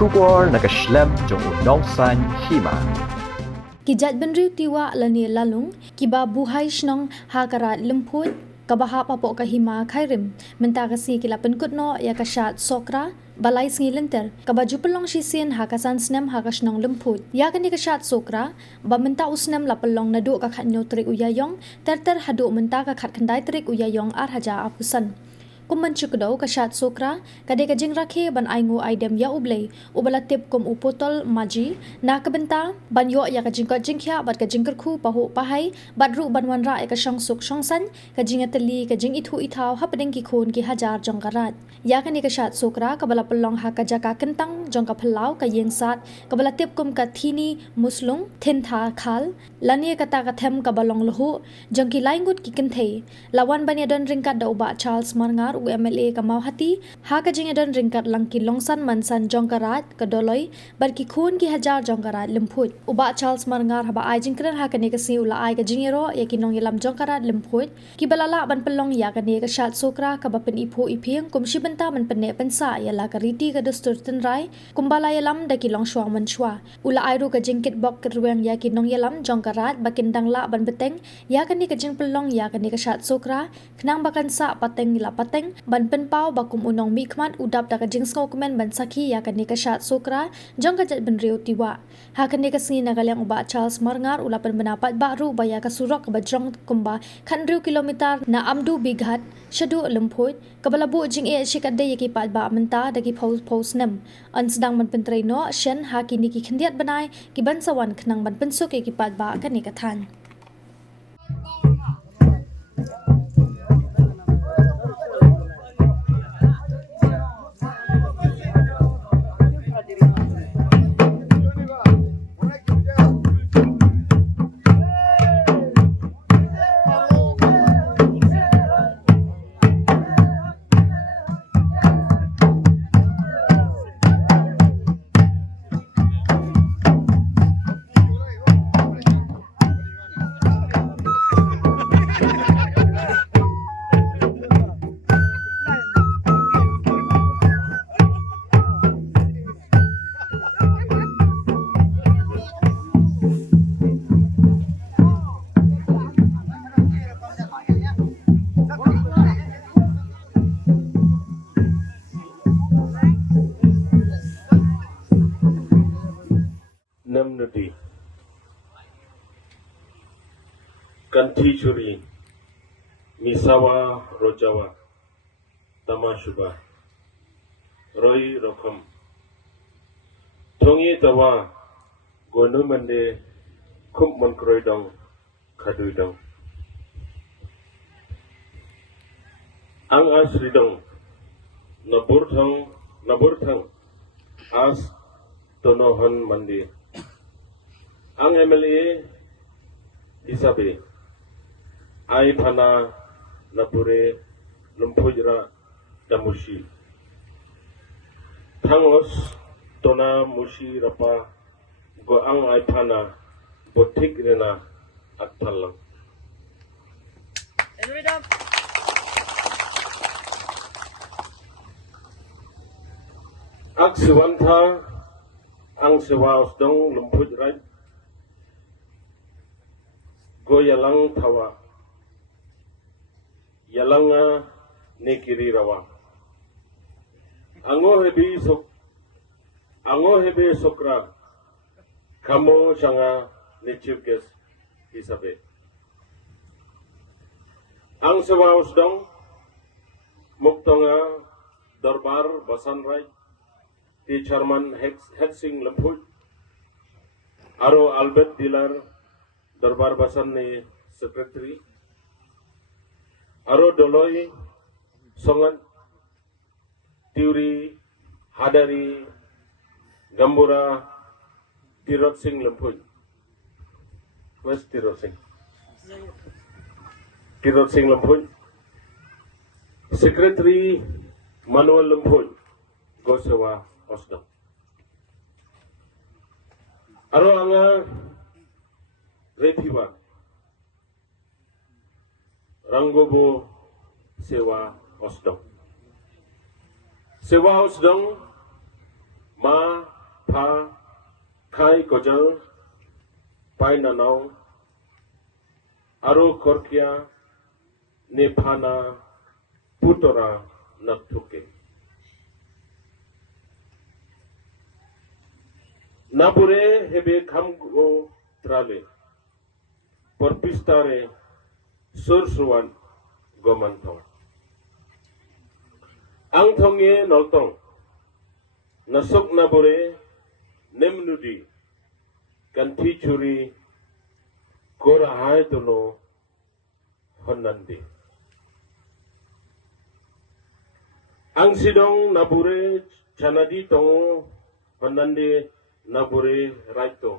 Shubor nakaslem jong unongsan Hima. Ki Jaidbynriew Tiwah lani lalung kiba Bhoi snong Haka Lymphuid kabaha papo ka Hima khairim menta kasi kila penkutno Ïaka Shad Sokra balai singi lenter kabaju pelong Shisien Haka Snem Haka snong Lymphuid ya kani ka Shad Sokra ba menta usnem la pelong nadu ka khat nyotrik uyayong ter hadu menta ka khat khandai trik uyayong ar haja apusan Kuman cukdo ka Shad Sokra kade ka jing rakhe ban aingu aidem ya ublei ubalatip kum upotol maji na kabenta ban yo ya ka jingka jingkya bat ka jingker khu pahu pahai bat ru ban wan ra ka shong suk shong san ka jinga tali ka jing ithu ithau hapdeng ki khon ki hajar jong karat ya ka ni ka Shad Sokra ka bala pelong Haka jaka kentang jong ka phalau ka yen sat ka bala tip kum ka thini muslung thin tha khal lani ka ta ka them ka balong lahu jong ki laingut ki kenthe lawan ban ya don ringkat da uba Charles Marngar MLA ka mauhati Haka jing don ringkat langki longsan mansan jongkarat ka doloi bar ki khun ki hajar jongkarat Lymphuid uba Charles Marngar haba ai jing kren Haka ne ka si ula ai ka jingero ya ki nong yelam jongkarat Lymphuid ki balala ban pelong ya ka ne ka Shad Sokra ka bapen ipo ipiang kum shibenta man penne pensa ya la ka riti ka dustur tenrai kum bala yelam da ki long shwang man shwa ula ai ru ka jingkit bok kerweng ya ki nong yelam jongkarat bakin dangla ban beteng ya ka ni ka jing pelong ya ka ne ka Shad Sokra knang bakan sa pateng la pateng ban penpau bakum unong mikmat udap da ka jing sko komen ban sakhi ya ka ne ka Shad Sokra jong ka Jaidbynriew Tiwah Haka ne ka singi nagalang uba Charles Marngar ulapan menapat baru baya ka surok ka bajrong kumba khandriu kilometer na amdu bighat shadu Lymphuid kabalabu jing e shikade yaki pat ba menta da ki pos Snem an sedang man pentrai no shen haki ni ki khendiat banai ki ban sawan khnang ban pensuk yaki pat ba ka ne ka than Namnudi Kanti Churi Misawa Rojawa Tamashuba Roy Rokham Tongi Tawa Gonumande Kum Monkroidong Kaduidong Ang Asridong Naburthang As Tonohan Mandi Ang MLA hisabe ai phana napure Lymphuidra damushi thangos tona mushi rapa go ang ai phana bothik rena akthalang ak siwantha ang sewa osdong Lymphuid go yalang thawa yalanga nekiri rawa ango hebe Sokra kamo sanga ne chief guest hisabe ang sewa usdong muktonga darbar basanrai ti chairman hexing Lymphuid aro Albert Dilar Darbar Basan ni Secretary Aro Doloi Songan Tiuri Hadari Gambura Tirot Singh Lymphuid Where's Tirot Singh? Tirot Singh Lymphuid Secretary Manuel Lymphuid Gosewa Osdom Aro anga Tiwah Rangobo Sewa Osdong Ma pha khai kojal pai nanau aro korkia ne phana putora naktuke napure hebe khamgo trale porpistare sursuan gomantong ang thongye noltong nasok nabure nemnudi kanthi churi kora hai tulo honnandi ang sidong nabure chanadi tongo honnandi nabure raito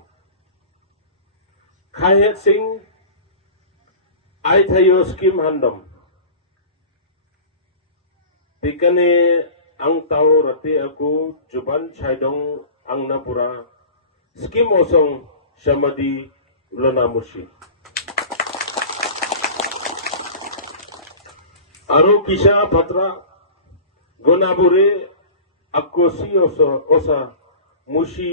khai sing ai thayo skim handom tikane ang tao rati aku juban chaidong ang napura skim osong shamadi ulana mushi aro kisha patra gonabure akosi osa mushi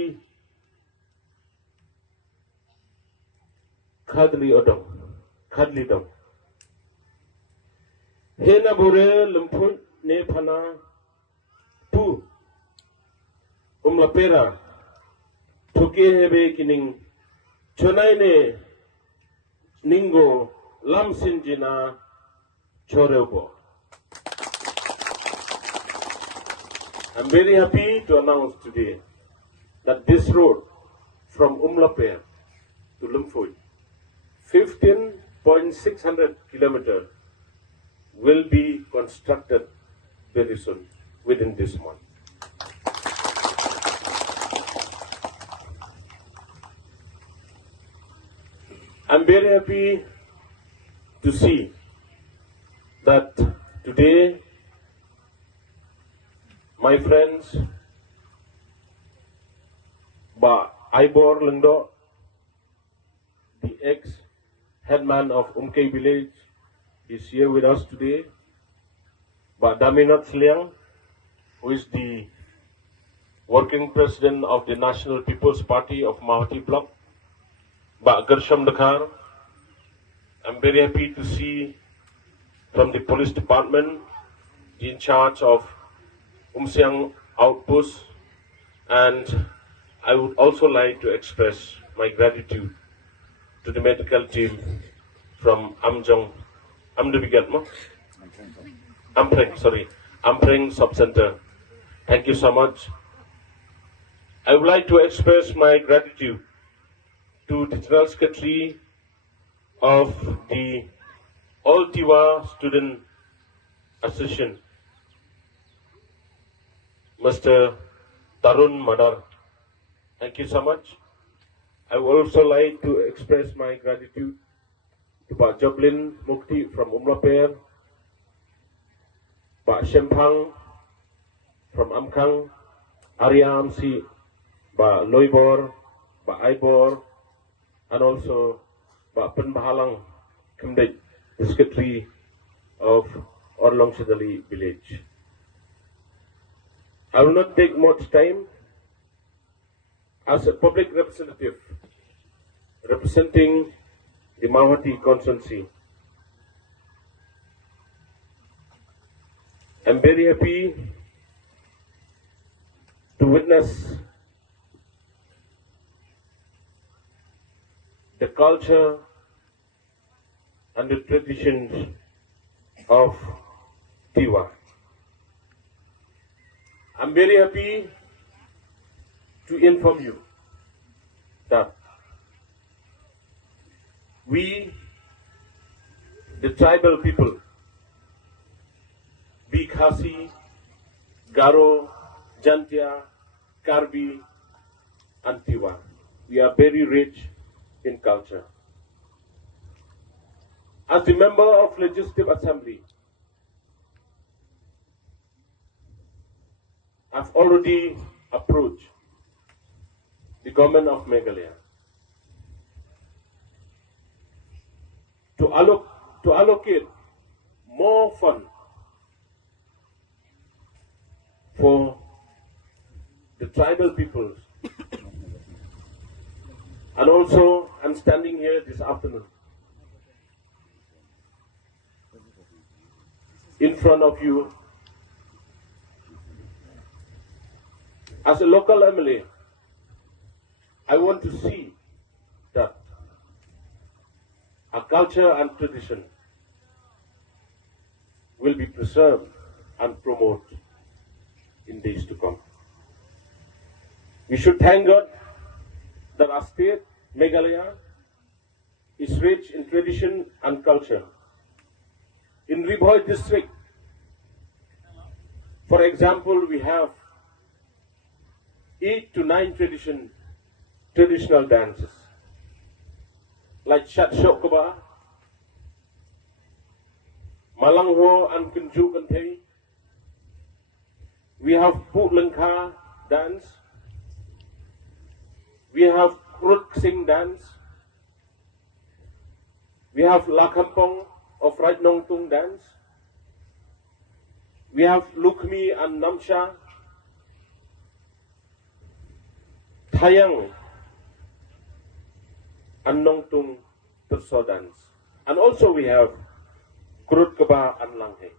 khadli dong hena bure Lymphuid ne phana pu umlapera thuke hebe kining chonai ne ningo lamsinjina chorebo. I'm very happy to announce today that this road from Umlaper to Lymphuid 15.600 kilometers will be constructed very soon, within this month. I'm very happy to see that today my friends Ba Aibor Lendo, the ex-headman of Umkei village, is here with us today. Ba Daminat Sliang, who is the working president of the National People's Party of Mahati Bloc. Ba Gersham Dakhar, I'm very happy to see from the police department in charge of Umsiang outpost, and I would also like to express my gratitude to the medical team from Ampreng Sub-Center. Thank you so much. I would like to express my gratitude to the General Secretary of the All Tiwah Student Association, Mr. Tarun Madar. Thank you so much. I would also like to express my gratitude to Pak Joblin Mukti from Umlaper, Pak Shempang from Amkang, Arya Amsi, Pak Loibor, Pak Aibor, and also Pak Penbahalang Kemdej, the Secretary of Orlong Sedali village. I will not take much time. As a public representative representing the Mahati constituency, I'm very happy to witness the culture and the traditions of Tiwah. I'm very happy to inform you that we, the tribal people, Bikhasi, Garo, Jantia, Karbi, and Tiwah, we are very rich in culture. As the member of Legislative Assembly, I've already approached the government of Meghalaya to allocate more funds for the tribal peoples And also, I'm standing here this afternoon in front of you as a local MLA. I want to see that our culture and tradition will be preserved and promoted in days to come. We should thank God that our state, Meghalaya, is rich in tradition and culture. In Bhoi district, for example, we have 8 to 9 traditional dances, like Shad Malangho and Kunju Kantei. We have Putlanka dance. We have Krut Sing dance. We have Lakampong of Right Nong Tung dance. We have Lukmi and Namsha. Thayang and Nong Tung Turso dance. And also we have Krut Kaba and Langhe.